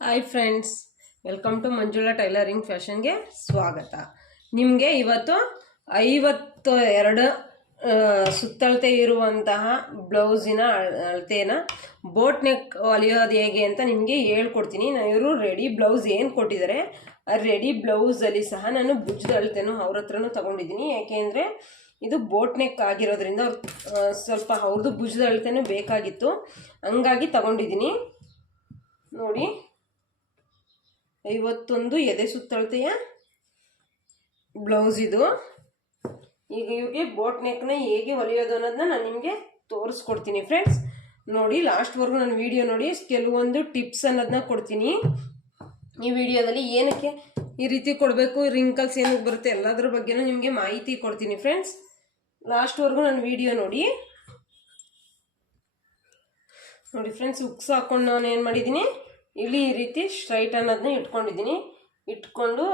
Hi friends, welcome to Manjula tailoring ಫ್ಯಾಷನ್ಗೆ ಸ್ವಾಗತ. ನಿಮಗೆ ಇವತ್ತು 52 ಸುತ್ತಳತೆ ಇರುವಂತಹ ಬ್ಲೌಸಿನ ಅಳತೆನ ಬೋಟ್ ನೆಕ್ ಹೊಲಿಯೋದು ಹೇಗೆ ಅಂತ ನಿಮಗೆ ಹೇಳ್ಕೊಡ್ತೀನಿ. ಇವರು ರೆಡಿ ಬ್ಲೌಸ್ ಏನು ಕೊಟ್ಟಿದ್ದಾರೆ ಆ ರೆಡಿ ಬ್ಲೌಸಲ್ಲಿ ಸಹ ನಾನು ಭುಜದ ಅಳತೆನೂ ಅವ್ರ ಹತ್ರನೂ ತೊಗೊಂಡಿದ್ದೀನಿ. ಯಾಕೆಂದರೆ ಇದು ಬೋಟ್ ನೆಕ್ ಆಗಿರೋದ್ರಿಂದ ಸ್ವಲ್ಪ ಅವ್ರದ್ದು ಭುಜದ ಅಳತೆನೂ ಬೇಕಾಗಿತ್ತು, ಹಂಗಾಗಿ ತಗೊಂಡಿದ್ದೀನಿ. ನೋಡಿ, 51 ಎದೆ ಸುತ್ತಳತೆಯ ಬ್ಲೌಸ್ ಇದು. ಈಗ ಇವ್ರಿಗೆ ಬೋಟ್ ನೆಕ್ನ ಹೇಗೆ ಹೊಲಿಯೋದು ಅನ್ನೋದನ್ನ ನಾನು ನಿಮಗೆ ತೋರಿಸ್ಕೊಡ್ತೀನಿ ಫ್ರೆಂಡ್ಸ್. ನೋಡಿ, ಲಾಸ್ಟ್ವರೆಗೂ ನಾನು ವಿಡಿಯೋ ನೋಡಿ. ಕೆಲವೊಂದು ಟಿಪ್ಸ್ ಅನ್ನೋದನ್ನ ಕೊಡ್ತೀನಿ ಈ ವಿಡಿಯೋದಲ್ಲಿ. ಏನಕ್ಕೆ ಈ ರೀತಿ ಕೊಡಬೇಕು, ರಿಂಕಲ್ಸ್ ಏನಕ್ಕೆ ಬರುತ್ತೆ, ಎಲ್ಲದ್ರ ಬಗ್ಗೆನೂ ನಿಮಗೆ ಮಾಹಿತಿ ಕೊಡ್ತೀನಿ ಫ್ರೆಂಡ್ಸ್. ಲಾಸ್ಟ್ವರೆಗೂ ನಾನು ವಿಡಿಯೋ ನೋಡಿ. ನೋಡಿ ಫ್ರೆಂಡ್ಸ್, ಉಕ್ಸ್ ಹಾಕೊಂಡು ನಾನು ಏನು ಮಾಡಿದ್ದೀನಿ, ಇಲ್ಲಿ ಈ ರೀತಿ ಸ್ಟ್ರೈಟ್ ಅನ್ನೋದನ್ನ ಇಟ್ಕೊಂಡು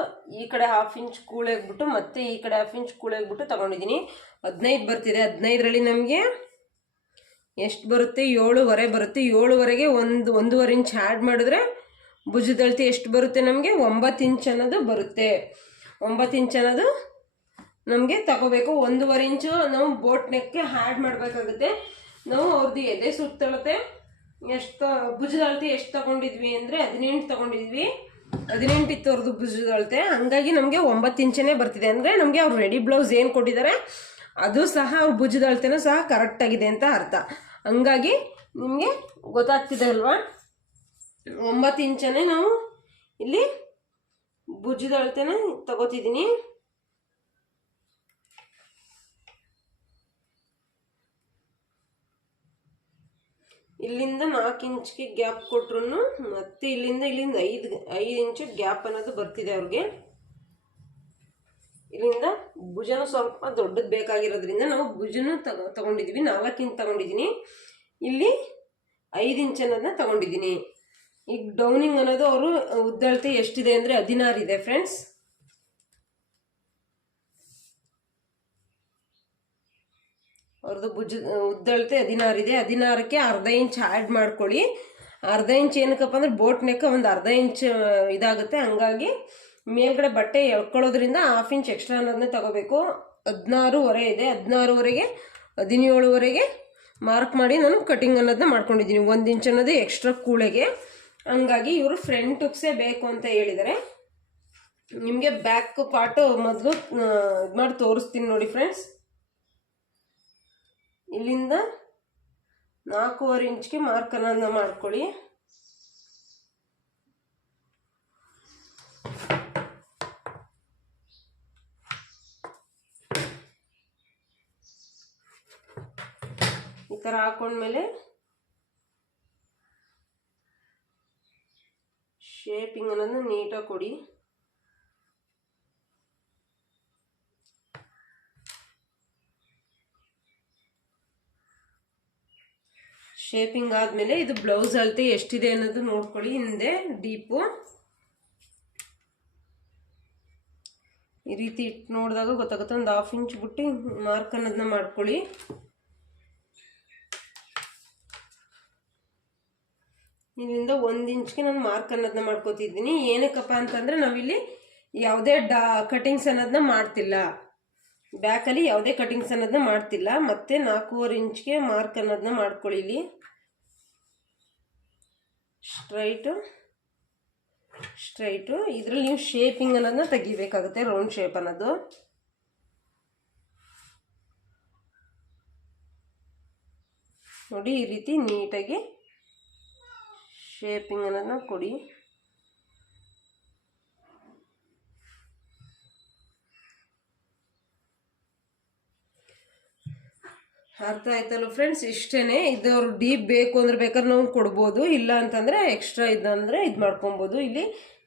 ಈ ಕಡೆ 1/2 ಇಂಚ್ ಕೂಳೆಗ್ಬಿಟ್ಟು ಮತ್ತೆ ಈ ಕಡೆ 1/2 ಇಂಚ್ ಕೂಳೆಗ್ಬಿಟ್ಟು ತಗೊಂಡಿದ್ದೀನಿ. 15 ಬರ್ತಿದೆ. 15ರಲ್ಲಿ ನಮಗೆ ಎಷ್ಟು ಬರುತ್ತೆ? 7.5 ಬರುತ್ತೆ. 7.5ಗೆ 1.5 ಇಂಚ್ ಆ್ಯಡ್ ಮಾಡಿದ್ರೆ ಭುಜದಳತೆ ಎಷ್ಟು ಬರುತ್ತೆ? ನಮಗೆ 9 ಇಂಚ್ ಅನ್ನೋದು ಬರುತ್ತೆ. 9 ಇಂಚ್ ಅನ್ನೋದು ನಮಗೆ ತಗೋಬೇಕು. 1.5 ಇಂಚು ನಾವು ಬೋಟ್ ನೆಕ್ಗೆ ಆ್ಯಡ್ ಮಾಡಬೇಕಾಗುತ್ತೆ. ನಾವು ಅವ್ರದ್ದು ಎದೆ ಸುತ್ತಳತೆ ಎಷ್ಟು, ಭುಜದ ಅಳತೆ ಎಷ್ಟು ತಗೊಂಡಿದ್ವಿ ಅಂದರೆ 18 ತಗೊಂಡಿದ್ವಿ. 18 ಇತ್ತು ಅವ್ರದ್ದು ಭುಜದ ಅಳತೆ. ಹಂಗಾಗಿ ನಮಗೆ 9 ಇಂಚನೇ ಬರ್ತಿದೆ. ಅಂದರೆ ನಮಗೆ ಅವ್ರು ರೆಡಿ ಬ್ಲೌಸ್ ಏನು ಕೊಟ್ಟಿದ್ದಾರೆ ಅದು ಸಹ ಅವ್ರ ಭುಜದ ಅಳತೆನೂ ಸಹ ಕರೆಕ್ಟಾಗಿದೆ ಅಂತ ಅರ್ಥ. ಹಂಗಾಗಿ ನಿಮಗೆ ಗೊತ್ತಾಗ್ತಿದೆ ಅಲ್ವಾ? 9 ಇಂಚನೇ ನಾವು ಇಲ್ಲಿ ಭುಜದ ಅಳತೆನ ತಗೋತಿದ್ದೀನಿ. ಇಲ್ಲಿಂದ 4 ಇಂಚ್ಗೆ ಗ್ಯಾಪ್ ಕೊಟ್ರು ಮತ್ತೆ ಇಲ್ಲಿಂದ 5 ಇಂಚ್ ಗ್ಯಾಪ್ ಅನ್ನೋದು ಬರ್ತಿದೆ ಅವ್ರಿಗೆ. ಇಲ್ಲಿಂದ ಭುಜನೂ ಸ್ವಲ್ಪ ದೊಡ್ಡದು ಬೇಕಾಗಿರೋದ್ರಿಂದ ನಾವು ಭುಜನೂ ತಗೊಂಡಿದ್ವಿ. 4 ಇಂಚ್ ತಗೊಂಡಿದ್ದೀನಿ. ಇಲ್ಲಿ 5 ಇಂಚ್ ಅನ್ನೋದನ್ನ ತಗೊಂಡಿದ್ದೀನಿ. ಈಗ ಡೌನಿಂಗ್ ಅನ್ನೋದು ಅವರು ಉದ್ದಳತೆ ಎಷ್ಟಿದೆ ಅಂದರೆ 16 ಇದೆ ಫ್ರೆಂಡ್ಸ್. ಅವ್ರದ್ದು ಉದ್ದಳತೆ 16 ಇದೆ. 16ಕ್ಕೆ 1/2 ಇಂಚ್ ಆ್ಯಡ್ ಮಾಡ್ಕೊಳ್ಳಿ. 1/2 ಇಂಚ್ ಏನಕ್ಕಪ್ಪ ಅಂದ್ರೆ ಬೋಟ್ ನೆಕ್ ಒಂದು 1/2 ಇಂಚ್ ಇದಾಗುತ್ತೆ. ಹಂಗಾಗಿ ಮೇಲ್ಗಡೆ ಬಟ್ಟೆ ಎಳ್ಕೊಳ್ಳೋದ್ರಿಂದ 1/2 ಇಂಚ್ ಎಕ್ಸ್ಟ್ರಾ ಅನ್ನೋದನ್ನ ತಗೋಬೇಕು. 16.5 ಇದೆ. 16.5ಗೆ 17.5ಗೆ ಮಾರ್ಕ್ ಮಾಡಿ ನಾನು ಕಟಿಂಗ್ ಅನ್ನೋದನ್ನ ಮಾಡ್ಕೊಂಡಿದ್ದೀನಿ. 1 ಇಂಚ್ ಅನ್ನೋದು ಎಕ್ಸ್ಟ್ರಾ ಕೂಳೆಗೆ. ಹಂಗಾಗಿ ಇವರು ಫ್ರಂಟ್ ಹುಕ್ಸೇ ಬೇಕು ಅಂತ ಹೇಳಿದ್ದಾರೆ. ನಿಮಗೆ ಬ್ಯಾಕ್ ಪಾರ್ಟು ಮೊದಲು ಇದು ಮಾಡಿ ತೋರಿಸ್ತೀನಿ ನೋಡಿ ಫ್ರೆಂಡ್ಸ್. ಇಲ್ಲಿಂದ 4.5 ಇಂಚ್ಗೆ ಮಾರ್ಕ್ ಅನ್ನೋದನ್ನ ಮಾಡ್ಕೊಳ್ಳಿ. ಈ ಥರ ಹಾಕೊಂಡ್ಮೇಲೆ ಶೇಪಿಂಗ್ ಅನ್ನೋದನ್ನ ನೀಟಾಗಿ ಕೊಡಿ. ಶೇಪಿಂಗ್ ಆದಮೇಲೆ ಇದು ಬ್ಲೌಸ್ ಅಳತೆ ಎಷ್ಟಿದೆ ಅನ್ನೋದು ನೋಡ್ಕೊಳ್ಳಿ. ಹಿಂದೆ ಡೀಪು ಈ ರೀತಿ ಇಟ್ಟು ನೋಡಿದಾಗ ಗೊತ್ತಾಗುತ್ತೆ. ಒಂದು 1/2 ಇಂಚ್ ಬಿಟ್ಟು ಮಾರ್ಕ್ ಅನ್ನೋದನ್ನ ಮಾಡ್ಕೊಳ್ಳಿ. ಇಲ್ಲಿಂದ 1 ಇಂಚ್ಗೆ ನಾನು ಮಾರ್ಕ್ ಅನ್ನೋದನ್ನ ಮಾಡ್ಕೋತಿದ್ದೀನಿ. ಏನಕ್ಕಪ್ಪ ಅಂತಂದರೆ ನಾವಿಲ್ಲಿ ಯಾವುದೇ ಕಟಿಂಗ್ಸ್ ಅನ್ನೋದನ್ನ ಮಾಡ್ತಿಲ್ಲ. ಬ್ಯಾಕಲ್ಲಿ ಯಾವುದೇ ಕಟಿಂಗ್ಸ್ ಅನ್ನೋದನ್ನ ಮಾಡ್ತಿಲ್ಲ. ಮತ್ತೆ 4.5 ಇಂಚ್ಗೆ ಮಾರ್ಕ್ ಅನ್ನೋದನ್ನ ಮಾಡ್ಕೊಳ್ಳಿ. ಇಲ್ಲಿ ಸ್ಟ್ರೈಟು ಇದರಲ್ಲಿ ನೀವು ಶೇಪಿಂಗ್ ಅನ್ನೋದನ್ನ ತೆಗಿಬೇಕಾಗುತ್ತೆ. ರೌಂಡ್ ಶೇಪ್ ಅನ್ನೋದು ನೋಡಿ. ಈ ರೀತಿ ನೀಟಾಗಿ ಶೇಪಿಂಗ್ ಅನ್ನೋದನ್ನ ಕೊಡಿ. ಅರ್ಥ ಆಯ್ತಲ್ಲ ಫ್ರೆಂಡ್ಸ್? ಇಷ್ಟೇ. ಇದು ಅವ್ರು ಡೀಪ್ ಬೇಕು ಅಂದ್ರೆ ಬೇಕಾದ್ರೆ ನಾವು ಕೊಡ್ಬೋದು, ಇಲ್ಲ ಅಂತಂದರೆ ಎಕ್ಸ್ಟ್ರಾ ಇದಂದರೆ ಇದು ಮಾಡ್ಕೊಬೋದು. ಇಲ್ಲಿ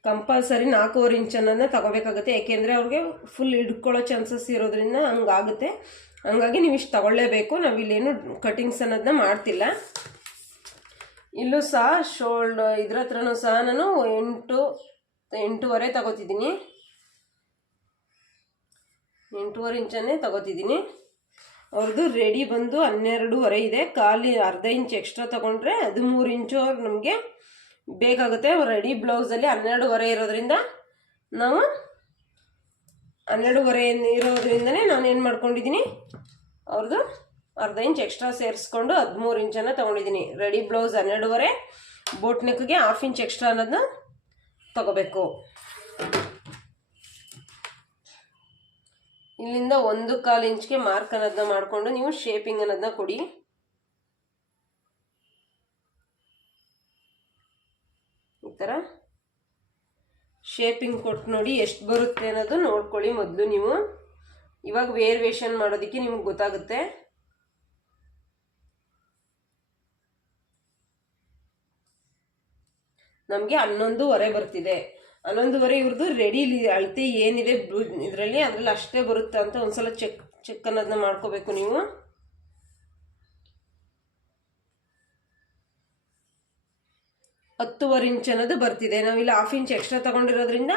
ಕಂಪಲ್ಸರಿ 4.5 ಇಂಚ್ ಅನ್ನೋದನ್ನ ತಗೋಬೇಕಾಗುತ್ತೆ. ಯಾಕೆಂದರೆ ಅವ್ರಿಗೆ ಫುಲ್ ಹಿಡ್ಕೊಳ್ಳೋ ಚಾನ್ಸಸ್ ಇರೋದ್ರಿಂದ ಹಂಗಾಗುತ್ತೆ. ಹಂಗಾಗಿ ನೀವು ಇಷ್ಟು ತಗೊಳ್ಳೇಬೇಕು. ನಾವಿಲ್ಲೇನು ಕಟಿಂಗ್ಸ್ ಅನ್ನೋದನ್ನ ಮಾಡ್ತಿಲ್ಲ. ಇಲ್ಲೂ ಸಹ ಇದ್ರ ಹತ್ರನೂ ಸಹ ನಾನು 8.5 ತಗೋತಿದ್ದೀನಿ. 8.5 ಇಂಚನ್ನೇ ತಗೋತಿದ್ದೀನಿ. ಅವ್ರದ್ದು ರೆಡಿ ಬಂದು 12.5 ಇದೆ. ಖಾಲಿ 1/2 ಇಂಚ್ ಎಕ್ಸ್ಟ್ರಾ ತೊಗೊಂಡ್ರೆ 13 ಇಂಚು ಅವ್ರು ನಮಗೆ ಬೇಕಾಗುತ್ತೆ. ರೆಡಿ ಬ್ಲೌಸಲ್ಲಿ 12.5 ಇರೋದ್ರಿಂದ ನಾವು 12.5 ಇರೋದ್ರಿಂದನೇ ನಾನು ಏನು ಮಾಡ್ಕೊಂಡಿದ್ದೀನಿ, ಅವ್ರದ್ದು ಅರ್ಧ ಇಂಚ್ ಎಕ್ಸ್ಟ್ರಾ ಸೇರಿಸ್ಕೊಂಡು 13 ಇಂಚನ್ನು ತೊಗೊಂಡಿದ್ದೀನಿ. ರೆಡಿ ಬ್ಲೌಸ್ 12.5, ಬೋಟ್ ನೆಕ್ಗೆ 1/2 ಇಂಚ್ ಎಕ್ಸ್ಟ್ರಾ ಅನ್ನೋದನ್ನ ತಗೋಬೇಕು. ಇಲ್ಲಿಂದ 1/4 ಇಂಚ್ಗೆ ಮಾರ್ಕ್ ಅನ್ನೋದನ್ನ ಮಾಡಿಕೊಂಡು ನೀವು ಶೇಪಿಂಗ್ ಅನ್ನೋದನ್ನ ಕೊಡಿ. ಈ ಥರ ಶೇಪಿಂಗ್ ಕೊಟ್ಟು ನೋಡಿ ಎಷ್ಟು ಬರುತ್ತೆ ಅನ್ನೋದು ನೋಡ್ಕೊಳ್ಳಿ ಮೊದಲು ನೀವು. ಇವಾಗ ವೇರಿಯೇಷನ್ ಮಾಡೋದಕ್ಕೆ ನಿಮ್ಗೆ ಗೊತ್ತಾಗುತ್ತೆ. ನಮಗೆ 11.5 ಬರ್ತಿದೆ. 11.5 ಇವ್ರದ್ದು ರೆಡಿ ಅಳತೆ ಏನಿದೆ ಇದರಲ್ಲಿ ಅದ್ರಲ್ಲಿ ಅಷ್ಟೇ ಬರುತ್ತೆ ಅಂತ ಒಂದ್ಸಲ ಚೆಕ್ ಅನ್ನೋದನ್ನ ಮಾಡ್ಕೋಬೇಕು ನೀವು. ಹತ್ತುವರೆ ಇಂಚ್ ಅನ್ನೋದು ಬರ್ತಿದೆ. ನಾವಿಲ್ಲಿ 1/2 ಇಂಚ್ ಎಕ್ಸ್ಟ್ರಾ ತಗೊಂಡಿರೋದ್ರಿಂದ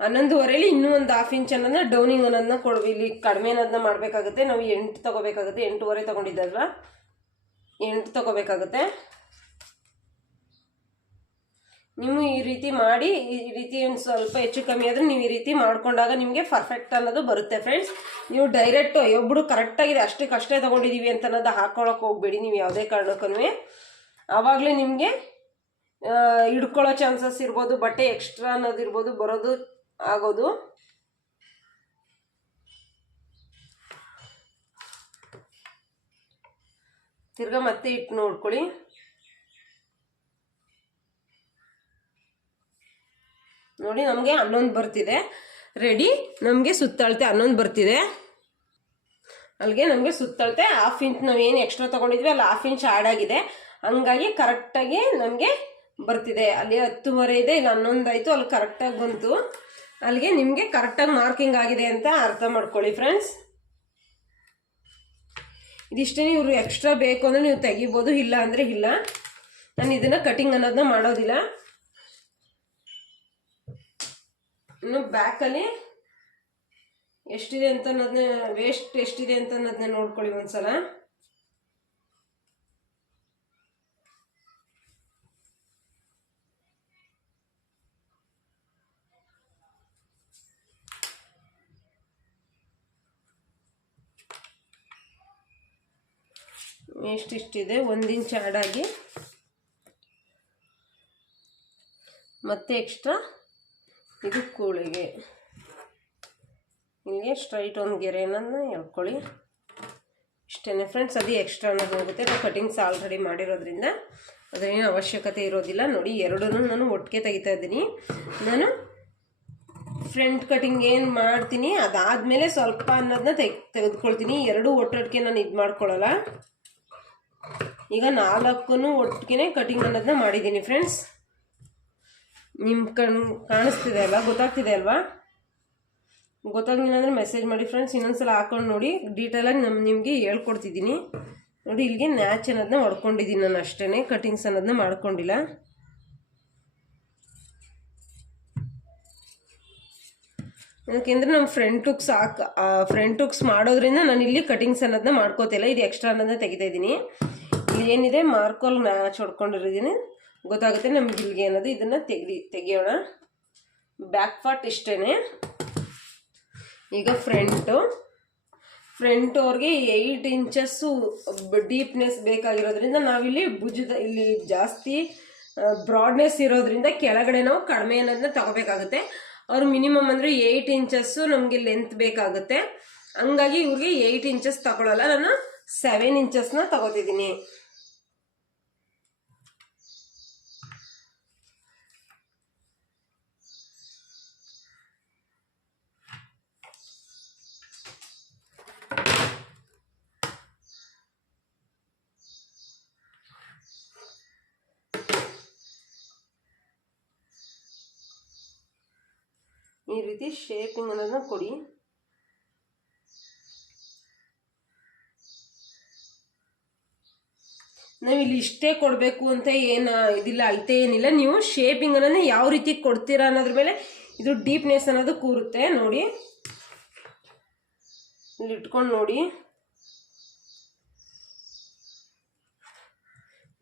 11.5 ಇನ್ನೂ ಒಂದು 1/2 ಇಂಚ್ ಅನ್ನೋದನ್ನ ಡೌನಿಂಗ್ ಅನ್ನೋದನ್ನ ಇಲ್ಲಿ ಕಡಿಮೆ ಅನ್ನೋದನ್ನ ಮಾಡಬೇಕಾಗುತ್ತೆ. ನಾವು 8 ತಗೋಬೇಕಾಗುತ್ತೆ. 8.5 ತಗೊಂಡಿದ್ದಲ್ವಾ, 8 ತಗೋಬೇಕಾಗುತ್ತೆ. ನೀವು ಈ ರೀತಿ ಮಾಡಿ, ಈ ರೀತಿ ಒಂದು ಸ್ವಲ್ಪ ಹೆಚ್ಚು ಕಮ್ಮಿ ಆದರೆ ನೀವು ಈ ರೀತಿ ಮಾಡ್ಕೊಂಡಾಗ ನಿಮಗೆ ಪರ್ಫೆಕ್ಟ್ ಅನ್ನೋದು ಬರುತ್ತೆ ಫ್ರೆಂಡ್ಸ್. ನೀವು ಡೈರೆಕ್ಟು ಒಬ್ಬರು ಕರೆಕ್ಟಾಗಿದೆ ಅಷ್ಟೇ ತೊಗೊಂಡಿದ್ದೀವಿ ಅಂತ ಅನ್ನೋದು ಹಾಕ್ಕೊಳಕ್ಕೆ ಹೋಗ್ಬೇಡಿ ನೀವು ಯಾವುದೇ ಕಾರಣಕ್ಕೂ. ಆವಾಗಲೇ ನಿಮಗೆ ಹಿಡ್ಕೊಳ್ಳೋ ಚಾನ್ಸಸ್ ಇರ್ಬೋದು, ಬಟ್ಟೆ ಎಕ್ಸ್ಟ್ರಾ ಅನ್ನೋದು ಇರ್ಬೋದು, ಬರೋದು ಆಗೋದು. ತಿರ್ಗಾ ಮತ್ತೆ ಇಟ್ಟು ನೋಡ್ಕೊಳ್ಳಿ. ನೋಡಿ ನಮಗೆ 11 ಬರ್ತಿದೆ. ರೆಡಿ ನಮಗೆ ಸುತ್ತಳತೆ 11 ಬರ್ತಿದೆ. ಅಲ್ಲಿಗೆ ನಮಗೆ ಸುತ್ತಳತೆ 1/2 ಇಂಚ್ ನಾವೇನು ಎಕ್ಸ್ಟ್ರಾ ತೊಗೊಂಡಿದ್ವಿ ಅಲ್ಲಿ 1/2 ಇಂಚ್ ಆ್ಯಡ್ ಆಗಿದೆ. ಹಂಗಾಗಿ ಕರೆಕ್ಟಾಗಿ ನಮಗೆ ಬರ್ತಿದೆ. ಅಲ್ಲಿ 10.5 ಇದೆ, ಇಲ್ಲಿ 11 ಆಯಿತು, ಅಲ್ಲಿ ಕರೆಕ್ಟಾಗಿ ಬಂತು. ಅಲ್ಲಿಗೆ ನಿಮಗೆ ಕರೆಕ್ಟಾಗಿ ಮಾರ್ಕಿಂಗ್ ಆಗಿದೆ ಅಂತ ಅರ್ಥ ಮಾಡ್ಕೊಳ್ಳಿ ಫ್ರೆಂಡ್ಸ್. ಇದಿಷ್ಟೇ. ಇವರು ಎಕ್ಸ್ಟ್ರಾ ಬೇಕು ಅಂದರೆ ನೀವು ತೆಗಿಬೋದು, ಇಲ್ಲ ಅಂದರೆ ಇಲ್ಲ. ನಾನು ಇದನ್ನು ಕಟಿಂಗ್ ಅನ್ನೋದನ್ನ ಮಾಡೋದಿಲ್ಲ. ಇನ್ನು ಬ್ಯಾಕಲ್ಲಿ ಎಷ್ಟಿದೆ ಅಂತ ಅನ್ನೋದನ್ನ, ವೇಸ್ಟ್ ಎಷ್ಟಿದೆ ಅಂತ ಅನ್ನೋದನ್ನ ನೋಡ್ಕೊಳ್ಳಿ ಒಂದ್ಸಲ. ಎಷ್ಟಿಷ್ಟಿದೆ 1 ಇಂಚ್ ಆ್ಯಡ್ ಆಗಿ ಮತ್ತೆ ಎಕ್ಸ್ಟ್ರಾ ಇದು ಕೂಳಿಗೆ ಇಲ್ಲಿಗೆ ಸ್ಟ್ರೈಟ್ ಒಂದು ಗೆರೆಯನ್ನು ಎಳ್ಕೊಳ್ಳಿ. ಇಷ್ಟೇ ಫ್ರೆಂಡ್ಸ್. ಅದು ಎಕ್ಸ್ಟ್ರಾ ಅನ್ನೋದು ಹೋಗುತ್ತೆ. ನಾವು ಕಟಿಂಗ್ಸ್ ಆಲ್ರೆಡಿ ಮಾಡಿರೋದ್ರಿಂದ ಅದರೇನು ಅವಶ್ಯಕತೆ ಇರೋದಿಲ್ಲ. ನೋಡಿ ಎರಡೂ ನಾನು ಒಟ್ಟಿಗೆ ತೆಗಿತಾ ಇದ್ದೀನಿ. ನಾನು ಫ್ರಂಟ್ ಕಟಿಂಗ್ ಏನು ಮಾಡ್ತೀನಿ ಅದಾದಮೇಲೆ ಸ್ವಲ್ಪ ಅನ್ನೋದನ್ನ ತೆಗೆದುಕೊಳ್ತೀನಿ. ಎರಡೂ ಒಟ್ಟೊಟ್ಟಿಗೆ ನಾನು ಇದು ಮಾಡ್ಕೊಳ್ಳಲ್ಲ. ಈಗ 4 ಒಟ್ಟಿಗೆ ಕಟಿಂಗ್ ಅನ್ನೋದನ್ನ ಮಾಡಿದ್ದೀನಿ ಫ್ರೆಂಡ್ಸ್. ನಿಮ್ಮ ಕಾಣಿಸ್ತಿದೆ ಅಲ್ವಾ, ಗೊತ್ತಾಗ್ತಿದೆ ಅಲ್ವಾ? ಗೊತ್ತಾಗಲಿಲ್ಲ ಅಂದರೆ ಮೆಸೇಜ್ ಮಾಡಿ ಫ್ರೆಂಡ್ಸ್. ಇನ್ನೊಂದ್ಸಲ ಹಾಕೊಂಡು ನೋಡಿ, ಡೀಟೇಲಾಗಿ ನಿಮಗೆ ಹೇಳ್ಕೊಡ್ತಿದ್ದೀನಿ. ನೋಡಿ ಇಲ್ಲಿಗೆ ನ್ಯಾಚ್ ಅನ್ನೋದನ್ನ ಹೊಡ್ಕೊಂಡಿದ್ದೀನಿ ನಾನು ಅಷ್ಟೇ, ಕಟಿಂಗ್ಸ್ ಅನ್ನೋದನ್ನ ಮಾಡ್ಕೊಂಡಿಲ್ಲ. ಯಾಕೆಂದರೆ ನಮ್ಮ ಫ್ರಂಟ್ ಹುಕ್ಸ್ ಮಾಡೋದ್ರಿಂದ ನಾನು ಇಲ್ಲಿ ಕಟಿಂಗ್ಸ್ ಅನ್ನೋದನ್ನ ಮಾಡ್ಕೋತಿಲ್ಲ. ಇದು ಎಕ್ಸ್ಟ್ರಾ ಅನ್ನೋದನ್ನ ತೆಗಿತಾ ಇದ್ದೀನಿ. ಇಲ್ಲಿ ಏನಿದೆ ಮಾರ್ಕೋಲ್ ಮ್ಯಾಚ್ ಹೊಡ್ಕೊಂಡಿರೋದೀನಿ, ಗೊತ್ತಾಗುತ್ತೆ ನಮ್ಗೆ ಇಲ್ಲಿಗೆ ಅನ್ನೋದು. ಇದನ್ನು ತೆಗಿಯೋಣ. ಬ್ಯಾಕ್ ಪಾರ್ಟ್ ಇಷ್ಟೇ. ಈಗ ಫ್ರಂಟ್ ಅವ್ರಿಗೆ 8 ಇಂಚಸ್ಸು ಡೀಪ್ನೆಸ್ ಬೇಕಾಗಿರೋದ್ರಿಂದ ನಾವಿಲ್ಲಿ ಇಲ್ಲಿ ಜಾಸ್ತಿ ಬ್ರಾಡ್ನೆಸ್ ಇರೋದ್ರಿಂದ ಕೆಳಗಡೆ ನಾವು ಕಡಿಮೆ ಅನ್ನೋದನ್ನ ತಗೋಬೇಕಾಗುತ್ತೆ. ಅವ್ರು ಮಿನಿಮಮ್ ಅಂದರೆ 8 ಇಂಚಸ್ಸು ನಮಗೆ ಲೆಂತ್ ಬೇಕಾಗುತ್ತೆ. ಹಂಗಾಗಿ ಇವ್ರಿಗೆ 8 ಇಂಚಸ್ ತಗೊಳ್ಳಲ್ಲ, ನಾನು 7 ಇಂಚಸ್ನ ತಗೋತಿದ್ದೀನಿ. ಈ ರೀತಿ ಶೇಪಿಂಗ್ ಅನ್ನೋದನ್ನ ಕೊಡಿ. ನಾವಿಲ್ಲಿ ಇಷ್ಟೇ ಕೊಡಬೇಕು ಅಂತ ಏನು ಇದಿಲ್ಲ, ಅಳತೆ ಏನಿಲ್ಲ. ನೀವು ಶೇಪಿಂಗ್ ಅನ್ನೋದನ್ನ ಯಾವ ರೀತಿ ಕೊಡ್ತೀರಾ ಅನ್ನೋದ್ರ ಮೇಲೆ ಇದು ಡೀಪ್ನೆಸ್ ಅನ್ನೋದು ಕೂರುತ್ತೆ. ನೋಡಿ ಇಲ್ಲಿ ಇಟ್ಕೊಂಡು ನೋಡಿ.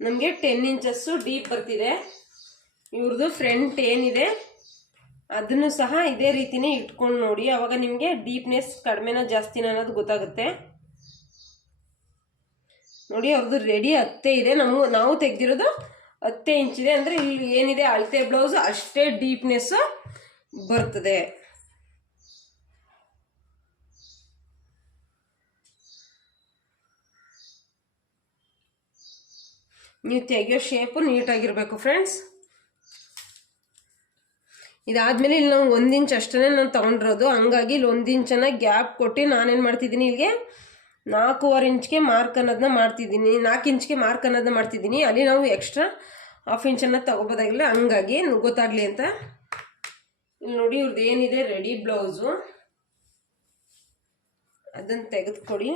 ನಮಗೆ 10 ಇಂಚಸ್ಸು ಡೀಪ್ ಬರ್ತಿದೆ. ಇವ್ರದ್ದು ಫ್ರಂಟ್ ಏನಿದೆ ಅದನ್ನು ಸಹ ಇದೇ ರೀತಿನೇ ಇಟ್ಕೊಂಡು ನೋಡಿ, ಅವಾಗ ನಿಮಗೆ ಡೀಪ್ನೆಸ್ ಕಡಿಮೆನ ಜಾಸ್ತಿನ ಅನ್ನೋದು ಗೊತ್ತಾಗುತ್ತೆ. ನೋಡಿ ಅವ್ರದ್ದು ರೆಡಿ 10 ಇದೆ, ನಾವು ತೆಗ್ದಿರೋದು 10 ಇಂಚಿದೆ. ಅಂದರೆ ಇಲ್ಲಿ ಏನಿದೆ ಅಳತೆ ಬ್ಲೌಸ್ ಅಷ್ಟೇ ಡೀಪ್ನೆಸ್ ಬರ್ತದೆ. ನೀವು ತೆಗಿಯೋ ಶೇಪು ನೀಟಾಗಿರಬೇಕು ಫ್ರೆಂಡ್ಸ್. ಇದಾದ್ಮೇಲೆ ಇಲ್ಲಿ ನಾವು 1 ಇಂಚ್ ಅಷ್ಟೇ ನಾನು ತೊಗೊಂಡಿರೋದು, ಹಂಗಾಗಿ ಇಲ್ಲಿ 1 ಇಂಚನ್ನ ಗ್ಯಾಪ್ ಕೊಟ್ಟು ನಾನೇನು ಮಾಡ್ತಿದ್ದೀನಿ, ಇಲ್ಲಿಗೆ 4.25 ಇಂಚ್ಗೆ ಮಾರ್ಕ್ ಅನ್ನೋದನ್ನ ಮಾಡ್ತಿದ್ದೀನಿ, 4 ಇಂಚ್ಗೆ ಮಾರ್ಕ್ ಅನ್ನೋದನ್ನ ಮಾಡ್ತಿದ್ದೀನಿ. ಅಲ್ಲಿ ನಾವು ಎಕ್ಸ್ಟ್ರಾ 1/2 ಇಂಚನ್ನು ತಗೋಬೋದಾಗಿಲ್ಲ, ಹಂಗಾಗಿ ಗೊತ್ತಾಗಲಿ ಅಂತ. ಇಲ್ಲಿ ನೋಡಿ ಇವ್ರದ್ದು ಏನಿದೆ ರೆಡಿ ಬ್ಲೌಸು, ಅದನ್ನು ತೆಗೆದುಕೊಡಿ.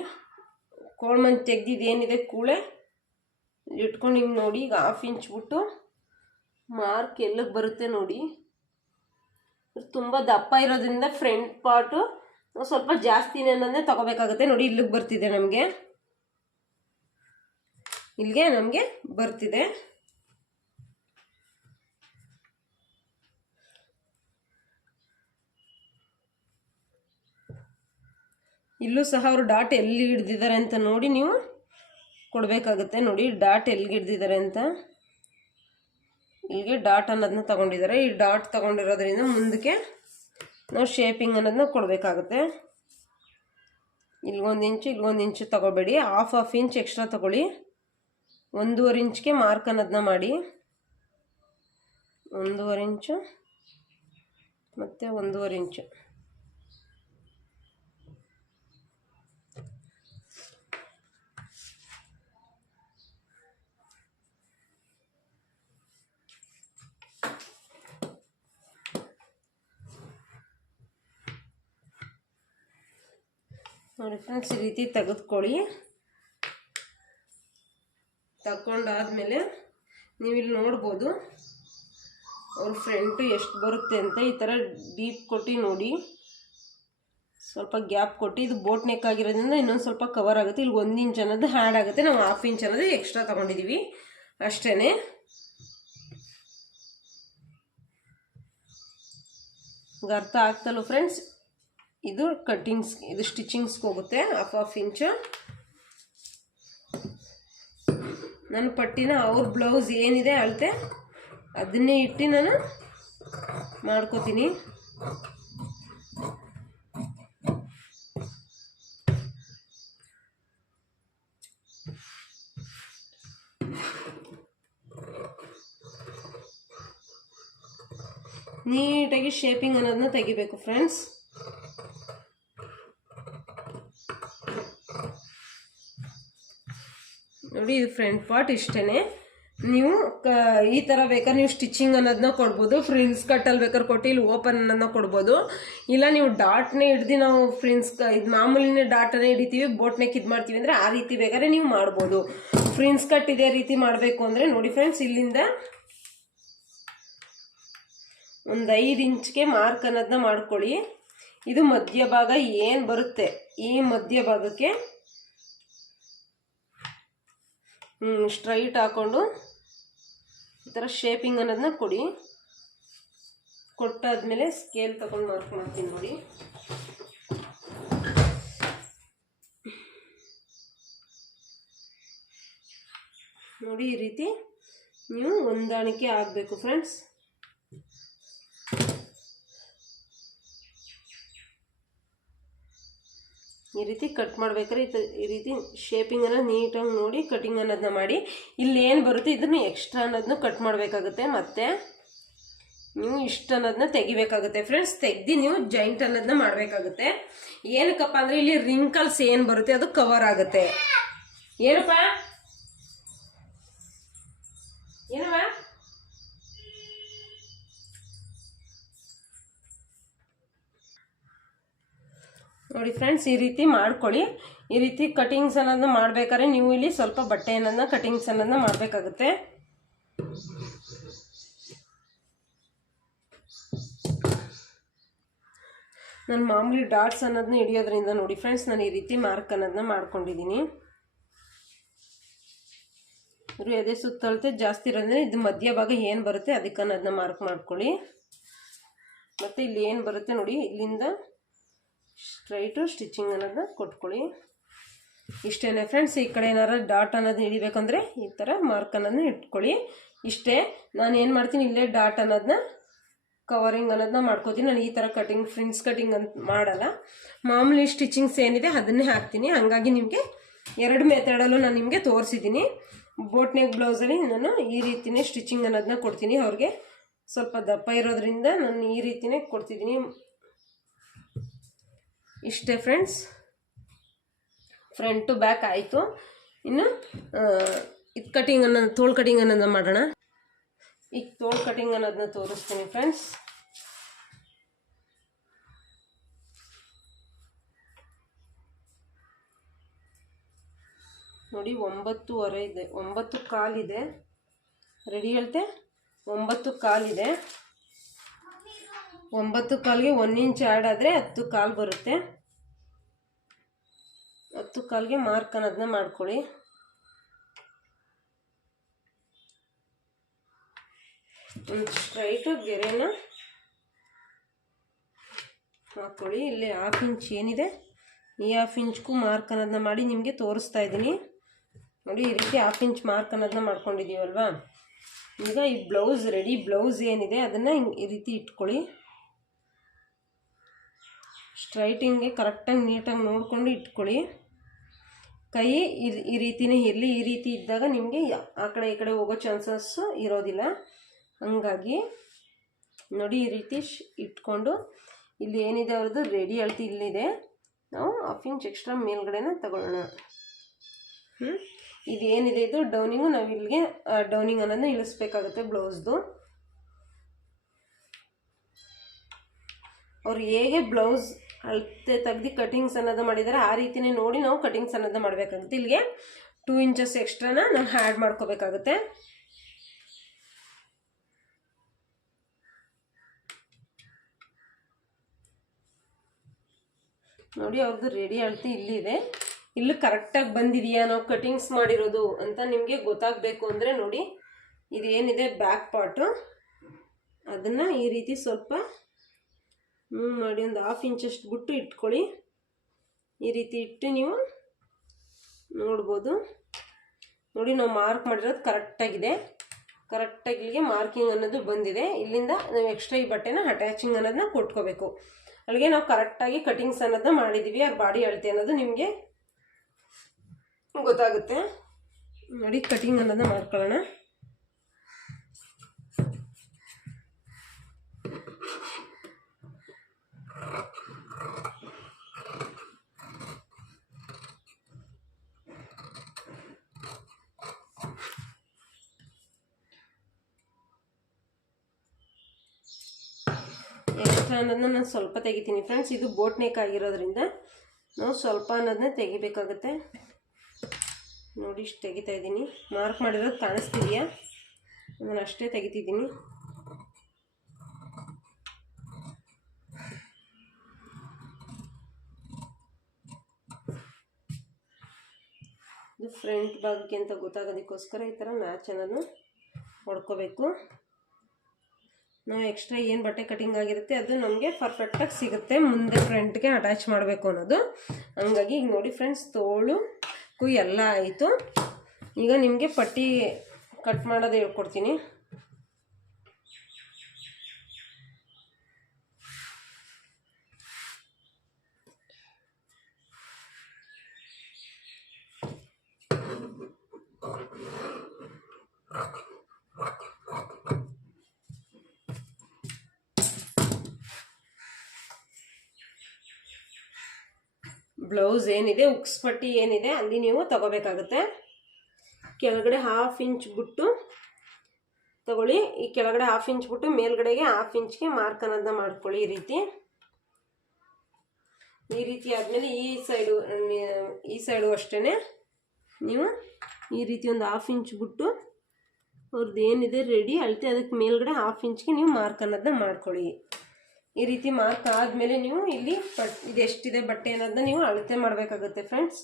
ಕೋಳ್ಮಂಚ್ ತೆಗ್ದಿದ್ದು ಏನಿದೆ ಕೂಳೆ ಇಟ್ಕೊಂಡು ಹಿಂಗೆ ನೋಡಿ, ಈಗ 1/2 ಇಂಚ್ ಬಿಟ್ಟು ಮಾರ್ಕ್ ಎಲ್ಲಿಗೆ ಬರುತ್ತೆ ನೋಡಿ. ತುಂಬ ದಪ್ಪ ಇರೋದ್ರಿಂದ ಫ್ರಂಟ್ ಪಾರ್ಟು ಸ್ವಲ್ಪ ಜಾಸ್ತಿನೇ ಅನ್ನೋದನ್ನೇ ತಗೋಬೇಕಾಗುತ್ತೆ. ನೋಡಿ ಇಲ್ಲಿಗೆ ಬರ್ತಿದೆ, ಇಲ್ಲಿಗೆ ನಮಗೆ ಬರ್ತಿದೆ. ಇಲ್ಲೂ ಸಹ ಅವರು ಡಾಟ್ ಎಲ್ಲಿ ಹಿಡ್ದಿದ್ದಾರೆ ಅಂತ ನೋಡಿ ನೀವು ಕೊಡಬೇಕಾಗುತ್ತೆ. ನೋಡಿ ಡಾಟ್ ಎಲ್ಲಿಗೆ ಹಿಡ್ದಿದ್ದಾರೆ ಅಂತ, ಇಲ್ಲಿಗೆ ಡಾಟ್ ಅನ್ನೋದನ್ನ ತಗೊಂಡಿದ್ದಾರೆ. ಈ ಡಾಟ್ ತಗೊಂಡಿರೋದ್ರಿಂದ ಮುಂದಕ್ಕೆ ನಾವು ಶೇಪಿಂಗ್ ಅನ್ನೋದನ್ನ ಕೊಡಬೇಕಾಗುತ್ತೆ. ಇಲ್ಲಿಗೊಂದು ಇಂಚು ಇಲ್ಲಿಗೊಂದು ಇಂಚು ತಗೋಬೇಡಿ, 1/2 ಇಂಚ್ ಎಕ್ಸ್ಟ್ರಾ ತಗೊಳ್ಳಿ. 1.5 ಇಂಚ್ಗೆ ಮಾರ್ಕ್ ಅನ್ನೋದನ್ನ ಮಾಡಿ, 1.5 ಇಂಚು ಮತ್ತು 1.5 ಇಂಚು. ನೋಡಿ ಫ್ರೆಂಡ್ಸ್, ಈ ರೀತಿ ತೆಗೆದುಕೊಳ್ಳಿ. ತಗೊಂಡಾದ್ಮೇಲೆ ನೀವಿಲ್ಲಿ ನೋಡ್ಬೋದು ಅವ್ರ ಫ್ರಂಟು ಎಷ್ಟು ಬರುತ್ತೆ ಅಂತ. ಈ ಥರ ಡೀಪ್ ಕೊಟ್ಟು ನೋಡಿ, ಸ್ವಲ್ಪ ಗ್ಯಾಪ್ ಕೊಟ್ಟು, ಇದು ಬೋಟ್ ನೆಕ್ ಆಗಿರೋದ್ರಿಂದ ಇನ್ನೊಂದು ಸ್ವಲ್ಪ ಕವರ್ ಆಗುತ್ತೆ. ಇಲ್ಲಿ 1 ಇಂಚ್ ಅನ್ನೋದು ಹ್ಯಾಡ್ ಆಗುತ್ತೆ, ನಾವು 1/2 ಇಂಚ್ ಅನ್ನೋದು ಎಕ್ಸ್ಟ್ರಾ ತಗೊಂಡಿದ್ದೀವಿ ಅಷ್ಟೇ. ಈಗ ಅರ್ಥ ಆಗ್ತಲ್ಲ ಫ್ರೆಂಡ್ಸ್, ಇದು ಕಟ್ಟಿಂಗ್ಸ್, ಇದು ಸ್ಟಿಚಿಂಗ್ಸ್ಗೆ ಹೋಗುತ್ತೆ 1/2 ಇಂಚು. ನನ್ನ ಪಟ್ಟಿನ ಅವ್ರ ಬ್ಲೌಸ್ ಏನಿದೆ ಅಳತೆ ಅದನ್ನೇ ಇಟ್ಟು ನಾನು ಮಾಡ್ಕೋತೀನಿ. ನೀಟಾಗಿ ಶೇಪಿಂಗ್ ಅನ್ನೋದನ್ನ ತೆಗಿಬೇಕು ಫ್ರೆಂಡ್ಸ್. ನೋಡಿ ಇದು ಫ್ರಂಟ್ ಪಾರ್ಟ್ ಇಷ್ಟೇ. ನೀವು ಈ ಥರ ಬೇಕಾದ್ರೆ ನೀವು ಸ್ಟಿಚಿಂಗ್ ಅನ್ನೋದನ್ನ ಕೊಡ್ಬೋದು, ಫ್ರಿನ್ಸ್ ಕಟ್ಟಲ್ಲಿ ಬೇಕಾದ್ರೆ ಕೊಟ್ಟು ಇಲ್ಲಿ ಓಪನ್ ಅನ್ನೋದನ್ನ ಕೊಡ್ಬೋದು. ಇಲ್ಲ ನೀವು ಡಾಟ್ನೇ ಹಿಡ್ದು ನಾವು ಫ್ರಿನ್ಸ್ ಇದು ಮಾಮೂಲಿನೇ ಡಾಟನ್ನೇ ಹಿಡಿತೀವಿ, ಬೋಟ್ನೆಕ್ ಇದು ಮಾಡ್ತೀವಿ ಅಂದರೆ ಆ ರೀತಿ ಬೇಕಾದ್ರೆ ನೀವು ಮಾಡ್ಬೋದು. ಫ್ರಿನ್ಸ್ ಕಟ್ ಇದೇ ರೀತಿ ಮಾಡಬೇಕು ಅಂದರೆ ನೋಡಿ ಫ್ರೆಂಡ್ಸ್, ಇಲ್ಲಿಂದ ಒಂದು 5 ಇಂಚ್ಗೆ ಮಾರ್ಕ್ ಅನ್ನೋದನ್ನ ಮಾಡ್ಕೊಳ್ಳಿ. ಇದು ಮಧ್ಯಭಾಗ ಏನು ಬರುತ್ತೆ, ಈ ಮಧ್ಯಭಾಗಕ್ಕೆ ಸ್ಟ್ರೈಟ್ ಹಾಕ್ಕೊಂಡು ಈ ಥರ ಶೇಪಿಂಗ್ ಅನ್ನೋದನ್ನ ಕೊಡಿ. ಕೊಟ್ಟಾದ್ಮೇಲೆ ಸ್ಕೇಲ್ ತಗೊಂಡು ಮಾರ್ಕ್ ಮಾಡ್ತೀನಿ ನೋಡಿ. ನೋಡಿ ಈ ರೀತಿ ನೀವು ಹೊಂದಾಣಿಕೆ ಆಗಬೇಕು ಫ್ರೆಂಡ್ಸ್. ಈ ರೀತಿ ಕಟ್ ಮಾಡ್ಬೇಕಾದ್ರೆ ಈ ರೀತಿ ಶೇಪಿಂಗ್ ಅನ್ನೋದು ನೀಟಾಗಿ ನೋಡಿ ಕಟಿಂಗ್ ಅನ್ನೋದನ್ನ ಮಾಡಿ. ಇಲ್ಲಿ ಏನು ಬರುತ್ತೆ ಇದನ್ನು ಎಕ್ಸ್ಟ್ರಾ ಅನ್ನೋದನ್ನ ಕಟ್ ಮಾಡಬೇಕಾಗುತ್ತೆ, ಮತ್ತು ನೀವು ಇಷ್ಟು ಅನ್ನೋದನ್ನ ತೆಗಿಬೇಕಾಗುತ್ತೆ ಫ್ರೆಂಡ್ಸ್. ತೆಗ್ದು ನೀವು ಜಾಯಿಂಟ್ ಅನ್ನೋದನ್ನ ಮಾಡಬೇಕಾಗುತ್ತೆ. ಏನಕ್ಕಪ್ಪ ಅಂದರೆ ಇಲ್ಲಿ ರಿಂಕಲ್ಸ್ ಏನು ಬರುತ್ತೆ ಅದು ಕವರ್ ಆಗುತ್ತೆ. ಏನಪ್ಪ ಏನವ ನೋಡಿ ಫ್ರೆಂಡ್ಸ್, ಈ ರೀತಿ ಮಾಡ್ಕೊಳ್ಳಿ. ಈ ರೀತಿ ಕಟಿಂಗ್ಸ್ ಅನ್ನೋದನ್ನ ಮಾಡ್ಬೇಕಾದ್ರೆ ನೀವು ಇಲ್ಲಿ ಸ್ವಲ್ಪ ಬಟ್ಟೆ ಅನ್ನೋದನ್ನ ಕಟಿಂಗ್ಸ್ ಅನ್ನೋದನ್ನ ಮಾಡಬೇಕಾಗುತ್ತೆ. ನಾನು ಮಾಮೂಲಿ ಡಾಟ್ಸ್ ಅನ್ನೋದನ್ನ ಹಿಡಿಯೋದ್ರಿಂದ ನೋಡಿ ಫ್ರೆಂಡ್ಸ್, ನಾನು ಈ ರೀತಿ ಮಾರ್ಕ್ ಅನ್ನೋದನ್ನ ಮಾಡ್ಕೊಂಡಿದ್ದೀನಿ. ಇದ್ರ ಎದೆ ಸುತ್ತಳತೆ ಜಾಸ್ತಿ ಇರೋದ್ರೆ ಇದು ಮಧ್ಯಭಾಗ ಏನು ಬರುತ್ತೆ ಅದಕ್ಕೆ ಅದನ್ನ ಮಾರ್ಕ್ ಮಾಡ್ಕೊಳ್ಳಿ. ಮತ್ತು ಇಲ್ಲಿ ಏನು ಬರುತ್ತೆ ನೋಡಿ, ಇಲ್ಲಿಂದ ಸ್ಟ್ರೈಟು ಸ್ಟಿಚಿಂಗ್ ಅನ್ನೋದನ್ನ ಕೊಟ್ಕೊಳ್ಳಿ. ಇಷ್ಟೇ ಫ್ರೆಂಡ್ಸ್. ಈ ಕಡೆ ಏನಾರು ಡಾಟ್ ಅನ್ನೋದು ಹಿಡಿಬೇಕಂದ್ರೆ ಈ ಥರ ಮಾರ್ಕ್ ಅನ್ನೋದನ್ನ ಇಟ್ಕೊಳ್ಳಿ. ಇಷ್ಟೇ. ನಾನು ಏನು ಮಾಡ್ತೀನಿ, ಇಲ್ಲೇ ಡಾಟ್ ಅನ್ನೋದನ್ನ ಕವರಿಂಗ್ ಅನ್ನೋದನ್ನ ಮಾಡ್ಕೋತೀನಿ. ನಾನು ಈ ಥರ ಕಟಿಂಗ್ ಫ್ರಿಂಟ್ಸ್ ಕಟಿಂಗ್ ಅಂತ ಮಾಡಲ್ಲ, ಮಾಮೂಲಿ ಸ್ಟಿಚಿಂಗ್ಸ್ ಏನಿದೆ ಅದನ್ನೇ ಹಾಕ್ತೀನಿ. ಹಾಗಾಗಿ ನಿಮಗೆ 2 ಮೆಥಡಲ್ಲೂ ನಾನು ನಿಮಗೆ ತೋರಿಸಿದ್ದೀನಿ. ಬೋಟ್ ನೆಕ್ ಬ್ಲೌಸಲ್ಲಿ ನಾನು ಈ ರೀತಿಯೇ ಸ್ಟಿಚಿಂಗ್ ಅನ್ನೋದನ್ನ ಕೊಡ್ತೀನಿ. ಅವ್ರಿಗೆ ಸ್ವಲ್ಪ ದಪ್ಪ ಇರೋದ್ರಿಂದ ನಾನು ಈ ರೀತಿಯೇ ಕೊಡ್ತಿದ್ದೀನಿ. ಇಷ್ಟೇ ಫ್ರೆಂಡ್ಸ್. ಫ್ರಂಟ್ ಟು ಬ್ಯಾಕ್ ಆಯಿತು. ಇನ್ನು ಇದು ಕಟಿಂಗ್ ಅನ್ನೋದು ತೋಳು ಕಟಿಂಗ್ ಅನ್ನೋದನ್ನ ಮಾಡೋಣ. ಈಗ ತೋಳು ಕಟಿಂಗ್ ಅನ್ನೋದನ್ನ ತೋರಿಸ್ತೀನಿ ಫ್ರೆಂಡ್ಸ್. ನೋಡಿ 9:15 ಇದೆ, 9 ಕಾಲಿದೆ. ರೆಡಿ ಹೇಳ್ತೆ 9 ಕಾಲಿದೆ. 9 ಕಾಲಿಗೆ 1 ಇಂಚ್ ಆ್ಯಡ್ ಆದರೆ 10 ಕಾಲು ಬರುತ್ತೆ. 10 ಕಾಲಿಗೆ ಮಾರ್ಕ್ ಅನ್ನೋದನ್ನ ಮಾಡ್ಕೊಳ್ಳಿ. ಒಂದು ಸ್ಟ್ರೈಟು ಗೆರೆನ ಹಾಕ್ಕೊಳ್ಳಿ. ಇಲ್ಲಿ 1/2 ಇಂಚ್ ಏನಿದೆ ಈ 1/2 ಇಂಚ್ಗೂ ಮಾರ್ಕ್ ಅನ್ನೋದನ್ನ ಮಾಡಿ ನಿಮಗೆ ತೋರಿಸ್ತಾ ಇದ್ದೀನಿ. ನೋಡಿ, ಈ ರೀತಿ 1/2 ಇಂಚ್ ಮಾರ್ಕ್ ಅನ್ನೋದನ್ನ ಮಾಡ್ಕೊಂಡಿದ್ದೀವಲ್ವಾ. ಈಗ ಈ ಬ್ಲೌಸ್ ರೆಡಿ ಬ್ಲೌಸ್ ಏನಿದೆ ಅದನ್ನು ಈ ರೀತಿ ಇಟ್ಕೊಳ್ಳಿ. ಸ್ಟ್ರೈಟಿಂಗ್ಗೆ ಕರೆಕ್ಟಾಗಿ ನೀಟಾಗಿ ನೋಡಿಕೊಂಡು ಇಟ್ಕೊಳ್ಳಿ. ಕೈ ಈ ರೀತಿನೇ ಇರಲಿ. ಈ ರೀತಿ ಇದ್ದಾಗ ನಿಮಗೆ ಆ ಕಡೆ ಈ ಕಡೆ ಹೋಗೋ ಚಾನ್ಸಸ್ಸು ಇರೋದಿಲ್ಲ. ಹಾಗಾಗಿ ನೋಡಿ, ಈ ರೀತಿ ಇಟ್ಕೊಂಡು ಇಲ್ಲಿ ಏನಿದೆ ಅವ್ರದ್ದು ರೆಡಿ ಅಳತೆ ಇಲ್ಲಿದೆ. ನಾವು 1/2 ಇಂಚ್ ಎಕ್ಸ್ಟ್ರಾ ಮೇಲ್ಗಡೆನ ತಗೊಳ್ಳೋಣ. ಇದೇನಿದೆ ಇದು ಡೌನಿಂಗು, ನಾವು ಇಲ್ಲಿಗೆ ಡೌನಿಂಗ್ ಅನ್ನೋದನ್ನ ಇಳಿಸ್ಬೇಕಾಗುತ್ತೆ ಬ್ಲೌಸ್ದು. ಅವ್ರು ಹೇಗೆ ಬ್ಲೌಸ್ ಅಳತೆ ತೆಗ್ದು ಕಟಿಂಗ್ಸ್ ಅನ್ನೋದು ಮಾಡಿದ್ದಾರೆ ಆ ರೀತಿಯೇ ನೋಡಿ ನಾವು ಕಟಿಂಗ್ಸ್ ಅನ್ನೋದು ಮಾಡಬೇಕಾಗುತ್ತೆ. ಇಲ್ಲಿಗೆ 2 ಇಂಚಸ್ ಎಕ್ಸ್ಟ್ರಾನ ನಾವು ಆ್ಯಡ್ ಮಾಡ್ಕೋಬೇಕಾಗುತ್ತೆ. ನೋಡಿ, ಅವ್ರದ್ದು ರೆಡಿ ಅಳತೆ ಇಲ್ಲಿದೆ. ಇಲ್ಲಿ ಕರೆಕ್ಟಾಗಿ ಬಂದಿದೆಯಾ ನಾವು ಕಟಿಂಗ್ಸ್ ಮಾಡಿರೋದು ಅಂತ ನಿಮಗೆ ಗೊತ್ತಾಗಬೇಕು ಅಂದರೆ ನೋಡಿ, ಇದೇನಿದೆ ಬ್ಯಾಕ್ ಪಾರ್ಟು ಅದನ್ನು ಈ ರೀತಿ ಸ್ವಲ್ಪ ಮೂವ್ ಮಾಡಿ ಒಂದು 1/2 ಇಂಚಷ್ಟು ಬಿಟ್ಟು ಇಟ್ಕೊಳ್ಳಿ. ಈ ರೀತಿ ಇಟ್ಟು ನೀವು ನೋಡ್ಬೋದು. ನೋಡಿ, ನಾವು ಮಾರ್ಕ್ ಮಾಡಿರೋದು ಕರೆಕ್ಟಾಗಿದೆ. ಕರೆಕ್ಟಾಗಿ ಇಲ್ಲಿಗೆ ಮಾರ್ಕಿಂಗ್ ಅನ್ನೋದು ಬಂದಿದೆ. ಇಲ್ಲಿಂದ ನಾವು ಎಕ್ಸ್ಟ್ರಾ ಈ ಬಟ್ಟೆನ ಅಟ್ಯಾಚಿಂಗ್ ಅನ್ನೋದನ್ನ ಕೊಟ್ಕೋಬೇಕು. ಅಲ್ಲಿಗೆ ನಾವು ಕರೆಕ್ಟಾಗಿ ಕಟಿಂಗ್ಸ್ ಅನ್ನೋದನ್ನ ಮಾಡಿದ್ದೀವಿ. ಅವ್ರ ಬಾಡಿ ಅಳತೆ ಅನ್ನೋದು ನಿಮಗೆ ಗೊತ್ತಾಗುತ್ತೆ. ನೋಡಿ, ಕಟಿಂಗ್ ಅನ್ನೋದನ್ನ ಮಾಡ್ಕೊಳ್ಳೋಣ. ಎಕ್ಸ್ಟ್ರಾ ಅನ್ನೋದನ್ನ ನಾನು ಸ್ವಲ್ಪ ತೆಗಿತೀನಿ ಫ್ರೆಂಡ್ಸ್. ಇದು ಬೋಟ್ ನೆಕ್ ಆಗಿರೋದ್ರಿಂದ ನಾವು ಸ್ವಲ್ಪ ಅನ್ನೋದನ್ನ ತೆಗಿಬೇಕಾಗುತ್ತೆ. ನೋಡಿ, ಇಷ್ಟು ತೆಗಿತಾ ಇದ್ದೀನಿ. ಮಾರ್ಕ್ ಮಾಡಿರೋದು ಕಾಣಿಸ್ತಿದೆಯಾ? ನಾನು ಅಷ್ಟೇ ತೆಗಿತಿದ್ದೀನಿ. ಇದು ಫ್ರಂಟ್ ಭಾಗಕ್ಕೆ ಅಂತ ಗೊತ್ತಾಗೋದಕ್ಕೋಸ್ಕರ ಈ ಥರ ಮ್ಯಾಚ್ ಅನ್ನೋದು ಹೊಡ್ಕೋಬೇಕು. ನಾವು ಎಕ್ಸ್ಟ್ರಾ ಏನು ಬಟ್ಟೆ ಕಟಿಂಗ್ ಆಗಿರುತ್ತೆ ಅದು ನಮಗೆ ಪರ್ಫೆಕ್ಟಾಗಿ ಸಿಗುತ್ತೆ ಮುಂದೆ ಫ್ರಂಟ್ಗೆ ಅಟ್ಯಾಚ್ ಮಾಡಬೇಕು ಅನ್ನೋದು. ಹಂಗಾಗಿ ಈಗ ನೋಡಿ ಫ್ರೆಂಡ್ಸ್, ತೋಳು ಎಲ್ಲ ಆಯಿತು. ಈಗ ನಿಮಗೆ ಪಟ್ಟಿ ಕಟ್ ಮಾಡೋದು ಹೇಳ್ಕೊಡ್ತೀನಿ. ಬ್ಲೌಸ್ ಏನಿದೆ ಉಕ್ಸ್ ಪಟ್ಟಿ ಏನಿದೆ ಅಲ್ಲಿ ನೀವು ತಗೋಬೇಕಾಗುತ್ತೆ. ಕೆಳಗಡೆ 1/2 ಇಂಚ್ ಬಿಟ್ಟು ತಗೊಳ್ಳಿ. ಈ ಕೆಳಗಡೆ 1/2 ಇಂಚ್ ಬಿಟ್ಟು ಮೇಲ್ಗಡೆಗೆ 1/2 ಇಂಚ್ಗೆ ಮಾರ್ಕ್ ಅನ್ನೋದನ್ನ ಮಾಡ್ಕೊಳ್ಳಿ. ಈ ರೀತಿ ಆದಮೇಲೆ ಈ ಸೈಡು ಅಷ್ಟೇ ನೀವು ಈ ರೀತಿ ಒಂದು 1/2 ಇಂಚ್ ಬಿಟ್ಟು ಅವ್ರದ್ದು ಏನಿದೆ ರೆಡಿ ಅಳತೆ ಅದಕ್ಕೆ ಮೇಲ್ಗಡೆ 1/2 ಇಂಚ್ಗೆ ನೀವು ಮಾರ್ಕ್ ಅನ್ನೋದನ್ನ ಮಾಡ್ಕೊಳ್ಳಿ. ಈ ರೀತಿ ಮಾರ್ಕ್ ಆದಮೇಲೆ ನೀವು ಇಲ್ಲಿ ಇದೆಷ್ಟಿದೆ ಬಟ್ಟೆ ಅನ್ನೋದನ್ನ ನೀವು ಅಳತೆ ಮಾಡಬೇಕಾಗುತ್ತೆ ಫ್ರೆಂಡ್ಸ್.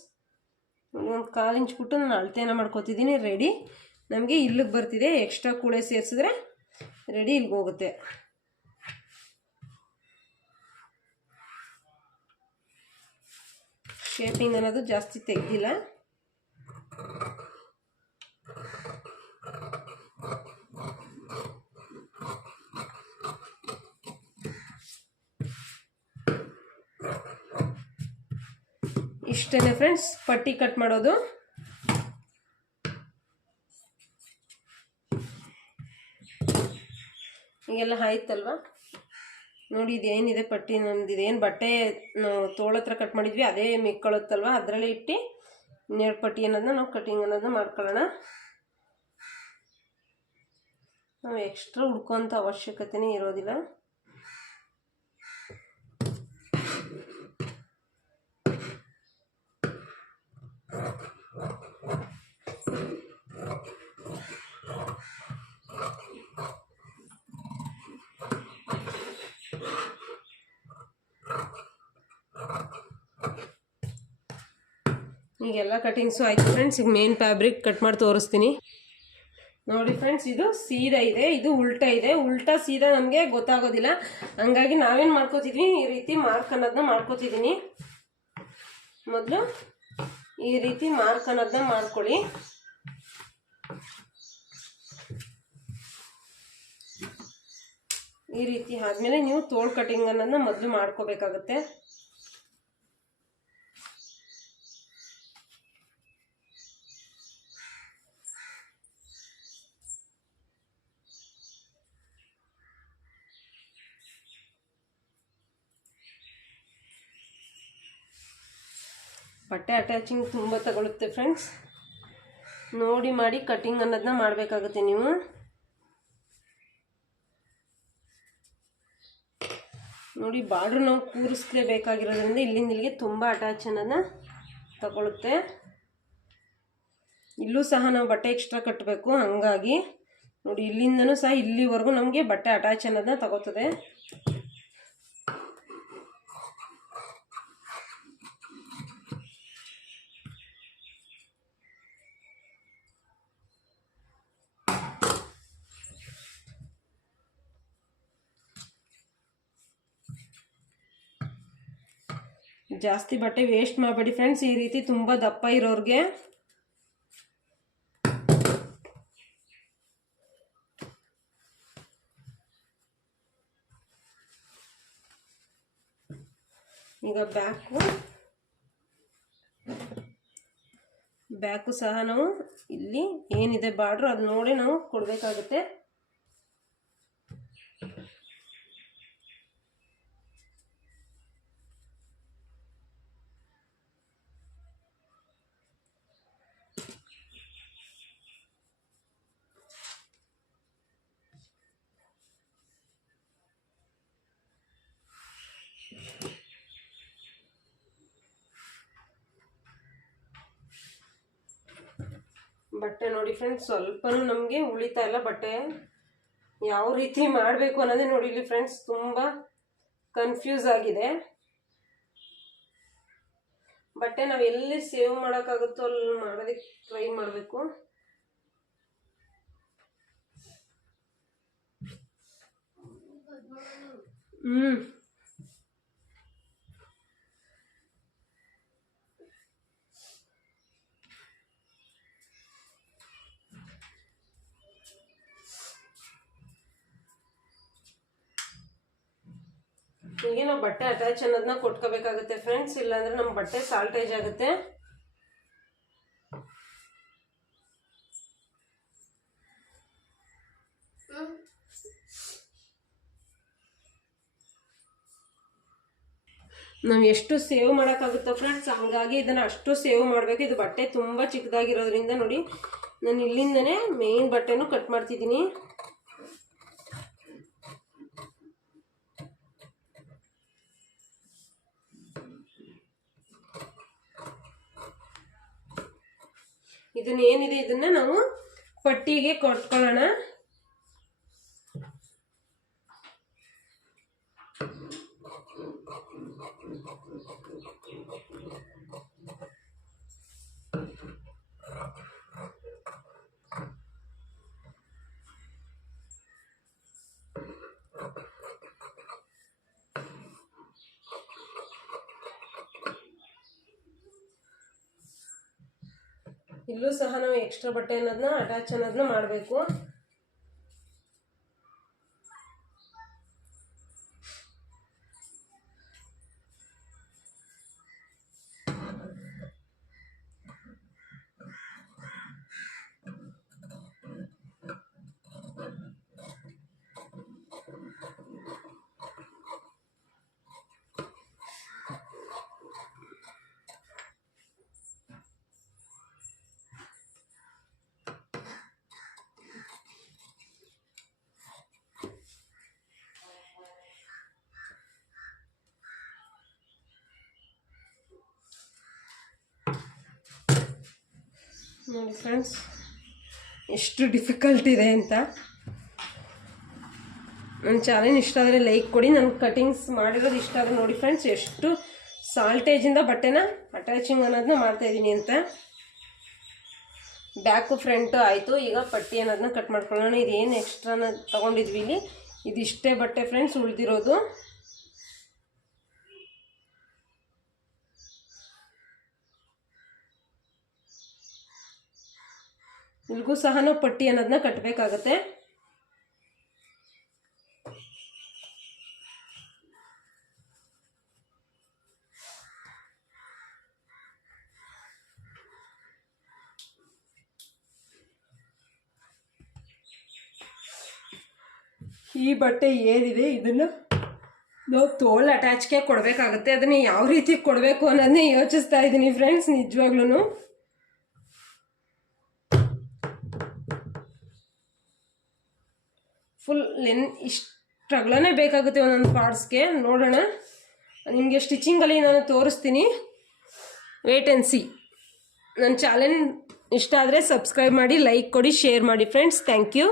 ಒಂದು 1/4 ಇಂಚ್ ಬಿಟ್ಟು ನಾನು ಅಳತೆನ ಮಾಡ್ಕೊತಿದ್ದೀನಿ. ರೆಡಿ ನಮಗೆ ಇಲ್ಲಿಗೆ ಬರ್ತಿದೆ. ಎಕ್ಸ್ಟ್ರಾ ಕೂಳೆ ಸೇರಿಸಿದ್ರೆ ರೆಡಿ ಇಲ್ಲಿಗೆ ಹೋಗುತ್ತೆ. ಶೇಪಿಂಗ್ ಅನ್ನೋದು ಜಾಸ್ತಿ ತೆಗ್ದಿಲ್ಲ. ಇಷ್ಟೇ ಫ್ರೆಂಡ್ಸ್ ಪಟ್ಟಿ ಕಟ್ ಮಾಡೋದು. ಈಗೆಲ್ಲ ಆಯ್ತಲ್ವಾ ನೋಡಿ. ಇದೇನಿದೆ ಪಟ್ಟಿ ನಮ್ದು, ಇದೇನು ಬಟ್ಟೆ ನಾವು ತೋಳತ್ರ ಕಟ್ ಮಾಡಿದ್ವಿ ಅದೇ ಮಿಕ್ಕೊಳ್ಳುತ್ತಲ್ವ, ಅದರಲ್ಲೇ ಇಟ್ಟು ನೇರ್ ಪಟ್ಟಿ ಅನ್ನೋದನ್ನ ನಾವು ಕಟಿಂಗ್ ಅನ್ನೋದನ್ನ ಮಾಡ್ಕೊಳ್ಳೋಣ. ನಾವು ಎಕ್ಸ್ಟ್ರಾ ಹುಡ್ಕೋಂಥ ಅವಶ್ಯಕತೆನೇ ಇರೋದಿಲ್ಲ. ಈಗೆಲ್ಲ ಕಟಿಂಗ್ಸು ಆಯಿತು ಫ್ರೆಂಡ್ಸ್. ಈಗ ಮೇನ್ ಫ್ಯಾಬ್ರಿಕ್ ಕಟ್ ಮಾಡಿ ತೋರಿಸ್ತೀನಿ ನೋಡಿ ಫ್ರೆಂಡ್ಸ್. ಇದು ಸೀದಾ ಇದೆ, ಇದು ಉಲ್ಟಾ ಇದೆ. ಉಲ್ಟಾ ಸೀದಾ ನಮಗೆ ಗೊತ್ತಾಗೋದಿಲ್ಲ, ಹಂಗಾಗಿ ನಾವೇನು ಮಾಡ್ಕೋತಿದ್ವಿ, ಈ ರೀತಿ ಮಾರ್ಕ್ ಅನ್ನೋದನ್ನ ಮಾಡ್ಕೋತಿದ್ದೀನಿ. ಮೊದಲು ಈ ರೀತಿ ಮಾರ್ಕ್ ಅನ್ನೋದನ್ನ ಮಾಡ್ಕೊಳ್ಳಿ. ಈ ರೀತಿ ಆದಮೇಲೆ ನೀವು ತೋಳು ಕಟಿಂಗ್ ಅನ್ನೋದನ್ನ ಮೊದಲು ಮಾಡ್ಕೋಬೇಕಾಗುತ್ತೆ. ಬಟ್ಟೆ ಅಟ್ಯಾಚಿಂಗ್ ತುಂಬ ತಗೊಳುತ್ತೆ ಫ್ರೆಂಡ್ಸ್. ನೋಡಿ ಮಾಡಿ ಕಟಿಂಗ್ ಅನ್ನೋದನ್ನ ಮಾಡಬೇಕಾಗುತ್ತೆ ನೀವು. ನೋಡಿ ಬಾರ್ಡ್ರ್ ನಾವು ಕೂರಿಸ್ಲೇಬೇಕಾಗಿರೋದ್ರಿಂದ ಇಲ್ಲಿಂದ ಇಲ್ಲಿಗೆ ತುಂಬ ಅಟ್ಯಾಚ್ ಅನ್ನೋದನ್ನ ತಗೊಳುತ್ತೆ. ಇಲ್ಲೂ ಸಹ ನಾವು ಬಟ್ಟೆ ಎಕ್ಸ್ಟ್ರಾ ಕಟ್ಟಬೇಕು, ಹಂಗಾಗಿ ನೋಡಿ ಇಲ್ಲಿಂದನೂ ಸಹ ಇಲ್ಲಿವರೆಗೂ ನಮಗೆ ಬಟ್ಟೆ ಅಟ್ಯಾಚ್ ಅನ್ನೋದನ್ನ ತಗೋತದೆ. ಜಾಸ್ತಿ ಬಟ್ಟೆ ವೇಸ್ಟ್ ಮಾಡಬೇಡಿ ಫ್ರೆಂಡ್ಸ್. ಈ ರೀತಿ ತುಂಬ ದಪ್ಪ ಇರೋರಿಗೆ ಈಗ ಬ್ಯಾಕು ಸಹ ನಾವು ಇಲ್ಲಿ ಏನಿದೆ ಬಾರ್ಡ್ರು ಅದು ನೋಡಿ ನಾವು ಕೊಡಬೇಕಾಗುತ್ತೆ. ಬಟ್ಟೆ ನೋಡಿ ಫ್ರೆಂಡ್ಸ್ ಸ್ವಲ್ಪನೂ ನಮಗೆ ಉಳಿತಾ ಇಲ್ಲ. ಬಟ್ಟೆ ಯಾವ ರೀತಿ ಮಾಡಬೇಕು ಅನ್ನೋದೇ ನೋಡಿ ಇಲ್ಲಿ ಫ್ರೆಂಡ್ಸ್ ತುಂಬ ಕನ್ಫ್ಯೂಸ್ ಆಗಿದೆ. ಬಟ್ಟೆ ನಾವು ಎಲ್ಲಿ ಸೇವ್ ಮಾಡೋಕ್ಕಾಗುತ್ತೋ ಅಲ್ಲಿ ಮಾಡೋದಕ್ಕೆ ಟ್ರೈ ಮಾಡಬೇಕು. ಹೀಗೆ ನಾವು ಬಟ್ಟೆ ಅಟ್ಯಾಚ್ ಅನ್ನೋದನ್ನ ಕೊಟ್ಕೋಬೇಕಾಗುತ್ತೆ ಫ್ರೆಂಡ್ಸ್, ಇಲ್ಲಾಂದ್ರೆ ನಮ್ಮ ಬಟ್ಟೆ ಸಾಲ್ಟೇಜ್ ಆಗುತ್ತೆ. ನಾವು ಎಷ್ಟು ಸೇವ್ ಮಾಡೋಕ್ಕಾಗುತ್ತೋ ಫ್ರೆಂಡ್ಸ್ ಹಂಗಾಗಿ ಇದನ್ನು ಅಷ್ಟು ಸೇವ್ ಮಾಡಬೇಕು. ಇದು ಬಟ್ಟೆ ತುಂಬ ಚಿಕ್ಕದಾಗಿರೋದ್ರಿಂದ ನೋಡಿ ನಾನು ಇಲ್ಲಿಂದನೇ ಮೇನ್ ಬಟ್ಟೆನೂ ಕಟ್ ಮಾಡ್ತಿದ್ದೀನಿ. ಇದನ್ನೇನಿದೆ ಇದನ್ನ ನಾವು ಪಟ್ಟಿಗೆ ಕೊಟ್ಕೊಳ್ಳೋಣ. ಇಲ್ಲೂ ಸಹ ನಾವು ಎಕ್ಸ್ಟ್ರಾ ಬಟ್ಟೆ ಅನ್ನೋದನ್ನ ಅಟ್ಯಾಚ್ ಅನ್ನೋದನ್ನ ಮಾಡಬೇಕು. ನೋಡಿ ಫ್ರೆಂಡ್ಸ್ ಎಷ್ಟು ಡಿಫಿಕಲ್ಟ್ ಇದೆ ಅಂತ. ನನ್ನ ಚಾಲೆಂಜ್ ಇಷ್ಟ ಆದರೆ ಲೈಕ್ ಕೊಡಿ. ನನ್ನ ಕಟಿಂಗ್ಸ್ ಮಾಡಿರೋದು ಇಷ್ಟ ಆದರೆ ನೋಡಿ ಫ್ರೆಂಡ್ಸ್ ಎಷ್ಟು ಸಾಲ್ಟೇಜಿಂದ ಬಟ್ಟೆನ ಅಟ್ಯಾಚಿಂಗ್ ಅನ್ನೋದನ್ನ ಮಾಡ್ತಾಯಿದ್ದೀನಿ ಅಂತ. ಬ್ಯಾಕು ಫ್ರಂಟು ಆಯಿತು. ಈಗ ಪಟ್ಟಿ ಅನ್ನೋದನ್ನ ಕಟ್ ಮಾಡ್ಕೊಳ್ಳೋಣ. ಇದೇನು ಎಕ್ಸ್ಟ್ರಾನ ತೊಗೊಂಡಿದ್ವಿ ಇಲ್ಲಿ, ಇದಿಷ್ಟೇ ಬಟ್ಟೆ ಫ್ರೆಂಡ್ಸ್ ಉಳಿದಿರೋದು. ಇಲ್ಲಿಗೂ ಸಹ ನಾವು ಪಟ್ಟಿ ಅನ್ನೋದನ್ನ ಕಟ್ಟಬೇಕಾಗತ್ತೆ. ಈ ಬಟ್ಟೆ ಏನಿದೆ ಇದನ್ನು ನಾವು ತೋಲ್ ಅಟ್ಯಾಚ್ಗೆ ಕೊಡಬೇಕಾಗತ್ತೆ. ಅದನ್ನು ಯಾವ ರೀತಿ ಕೊಡಬೇಕು ಅನ್ನೋದನ್ನೇ ಯೋಚಿಸ್ತಾ ಇದ್ದೀನಿ ಫ್ರೆಂಡ್ಸ್ ನಿಜವಾಗ್ಲೂ. ಫುಲ್ ಇಷ್ಟು ಅಗಲನೇ ಬೇಕಾಗುತ್ತೆ ಒಂದೊಂದು ಪಾರ್ಟ್ಸ್ಗೆ. ನೋಡೋಣ, ನಿಮಗೆ ಸ್ಟಿಚಿಂಗಲ್ಲಿ ನಾನು ತೋರಿಸ್ತೀನಿ. Wait and see. ನನ್ನ ಚಾನೆಲ್ ಇಷ್ಟ ಆದರೆ ಸಬ್ಸ್ಕ್ರೈಬ್ ಮಾಡಿ, ಲೈಕ್ ಕೊಡಿ, ಶೇರ್ ಮಾಡಿ ಫ್ರೆಂಡ್ಸ್. Thank you.